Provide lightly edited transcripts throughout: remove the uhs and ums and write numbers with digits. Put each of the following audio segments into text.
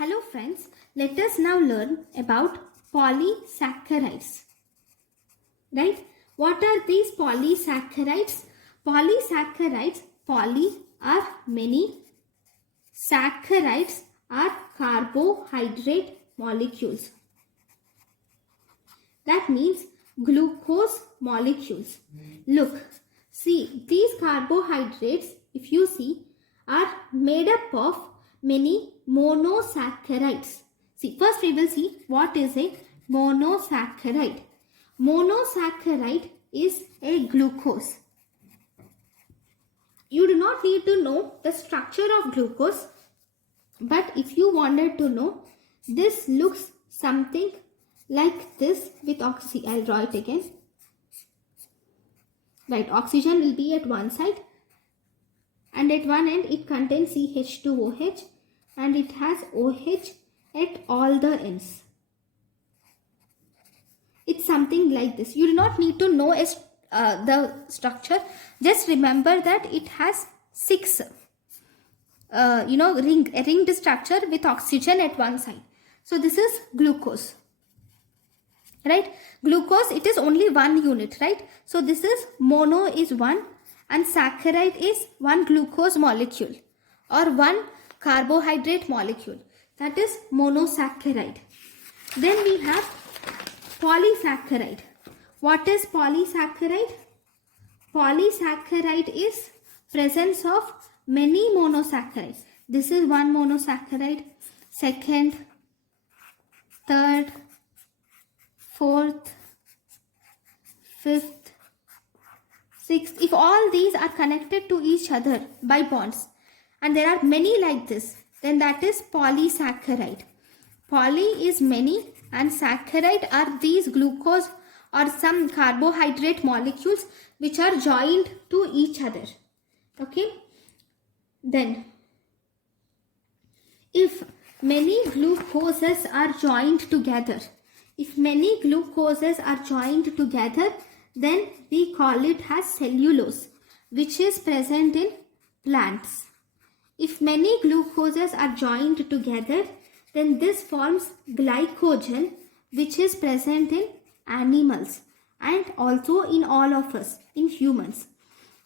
Hello friends, let us now learn about polysaccharides. Right? What are these polysaccharides? Polysaccharides, poly are many, saccharides are carbohydrate molecules. That means glucose molecules. Look, see these carbohydrates, if you see, are made up of many monosaccharides. See, first we will see what is a monosaccharide. Monosaccharide is a glucose. You do not need to know the structure of glucose, but if you wanted to know, this looks something like this with oxygen. I'll draw it again. Right, oxygen will be at one side and at one end it contains CH2OH and it has OH at all the ends. It's something like this. You do not need to know the structure. Just remember that it has six ringed structure with oxygen at one side. So this is glucose. Right? Glucose, it is only one unit, right? So this is mono is one and saccharide is one glucose molecule or one carbohydrate molecule. That is monosaccharide. Then we have polysaccharide. What is polysaccharide? Polysaccharide is presence of many monosaccharides. This is one monosaccharide, second, third, fourth, fifth, sixth. If all these are connected to each other by bonds and there are many like this, then that is polysaccharide. Poly is many and saccharide are these glucose or some carbohydrate molecules which are joined to each other. Okay. Then if many glucoses are joined together, then we call it as cellulose, which is present in plants. If many glucoses are joined together, then this forms glycogen, which is present in animals and also in all of us, in humans.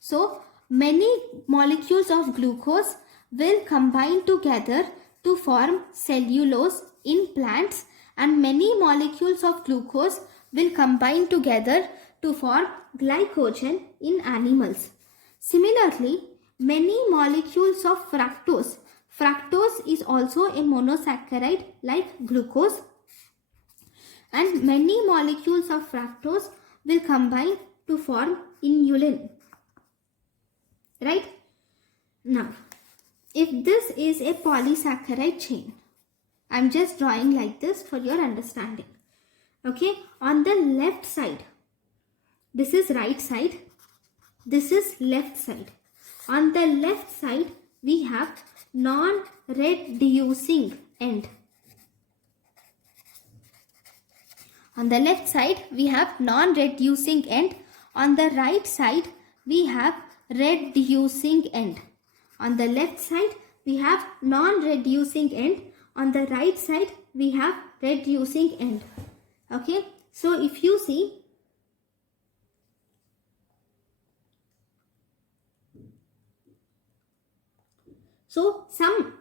So, many molecules of glucose will combine together to form cellulose in plants and many molecules of glucose will combine together to form glycogen in animals. Similarly, many molecules of fructose. Fructose is also a monosaccharide like glucose and many molecules of fructose will combine to form inulin. Right? Now, if this is a polysaccharide chain, I'm just drawing like this for your understanding. Okay, on the left side, this is right side, this is left side. On the left side, we have non-reducing end. On the left side, we have non-reducing end. On the right side, we have reducing end. On the left side, we have non-reducing end. On the right side, we have reducing end. Okay. So, if you see, so some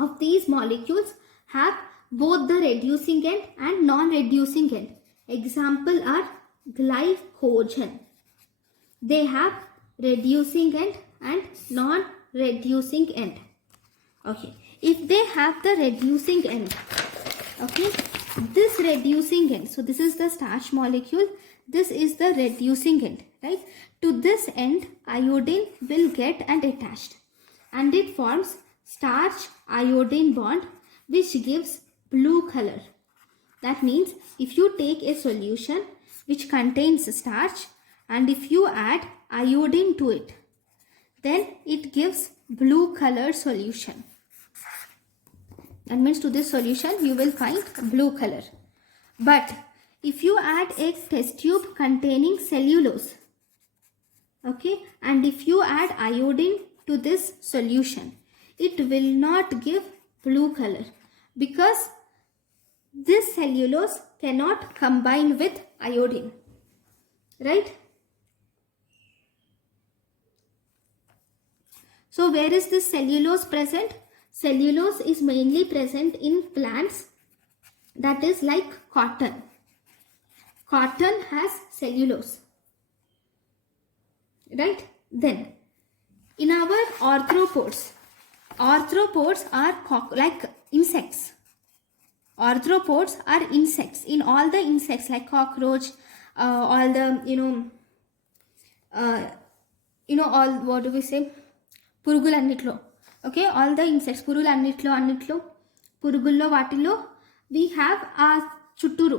of these molecules have both the reducing end and non-reducing end. Example are glycogen. They have reducing end and non-reducing end. Okay. If they have the reducing end, okay, this reducing end, so this is the starch molecule, this is the reducing end, right? To this end, iodine will get and attached and it forms starch iodine bond which gives blue color. That means if you take a solution which contains starch and if you add iodine to it, then it gives blue color solution. That means to this solution you will find blue color. But if you add a test tube containing cellulose, okay, and if you add iodine to this solution, it will not give blue color. because this cellulose cannot combine with iodine, right? So where is this cellulose present? Cellulose is mainly present in plants, that is like cotton. Cotton has cellulose, right? Then in our arthropods are like insects. Arthropods are insects. In all the insects like cockroach, all the all, what do we say, పురుగులు అన్నిట్లో, okay, all the insects, పురుగులు అన్నిట్లో పురుగుల్లో వాటిల్లో we have ఆ చుట్టూరు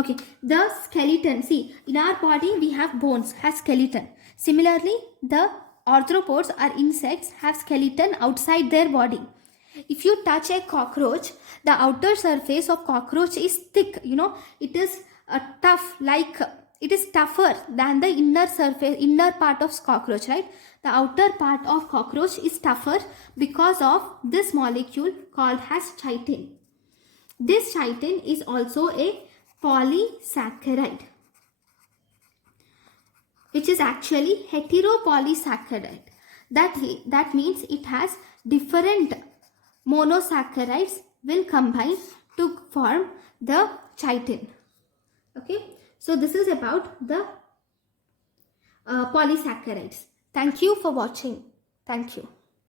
okay, the skeleton. See, in our body we have bones, has skeleton. Similarly, the arthropods or insects have skeleton outside their body. If you touch a cockroach, the outer surface of cockroach is thick, it is tough, like it is tougher than the inner part of cockroach, right? The outer part of cockroach is tougher because of this molecule called as chitin. This chitin is also a polysaccharide, which is actually heteropolysaccharide. That means it has different monosaccharides will combine to form the chitin. Okay, so this is about the polysaccharides. Thank you for watching. Thank you.